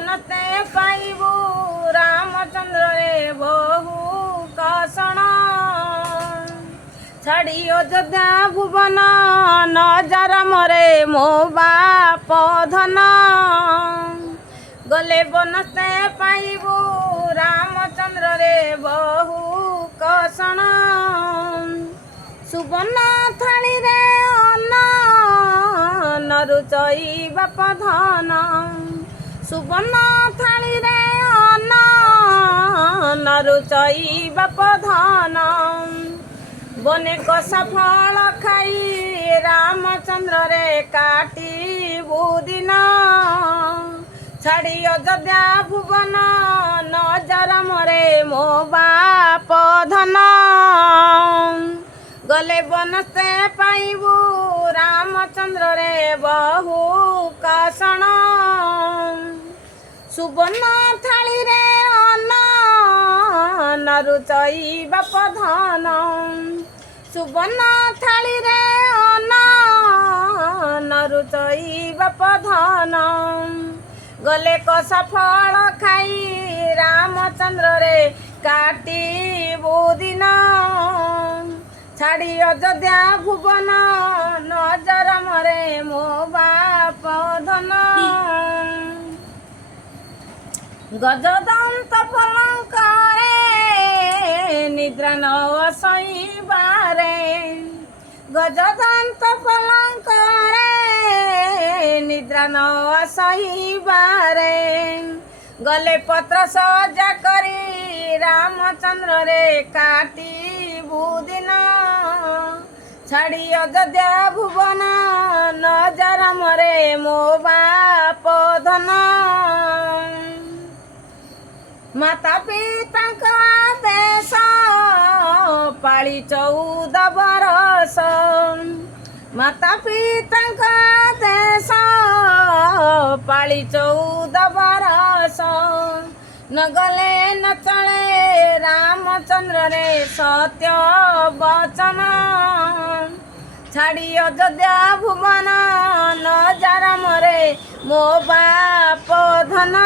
बनते पाइबू रामचंद्र रे बहु कषण छाड़ी अयोध्या भुवन नजार मरे मो बाप धन गले बनते पाइबू रामचंद्र रे बहु कषण सुवर्ण थाली रे अन्न नरुचई बाप धन सुवर्ण थाली रे अन्न नरुचई बाप धन बने कसा फल खाई रामचंद्र रे काटी बुदिन छाड़ी अयोध्या भुवन नजार मरे मो बाप धन गले बनते पाइबू रामचंद्र रे बहु कषण सुवर्ण थाली रे अन्न नरुचई बाप धन सुवर्ण थाली रे अन्न नरुचई बाप धन गले कसा फल खाई रामचंद्र रे काटी बुदिन छाड़ी अयोध्या भुवन नजार मरे मो बाप धन गजदंत पलंकरे निद्रा न शोइबारे गजदंत पलंकरे निद्रा न शोइबारे गले पत्र सजा करी रामचंद्र रे काटी बुदिन छाड़ी अयोध्या भुवन नजार मरे मो बाप धन माता पिता देश पाली 14 बरस माता पिता देश पाली 14 बरस न गले न चले रामचंद्र रे सत्य वचन छाड़ी अयोध्या भुवन नजार मरे मो बाप धन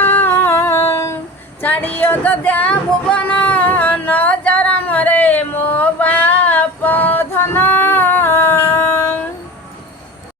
छाड़ी अयोध्या भुवन नजार मरे मो बाप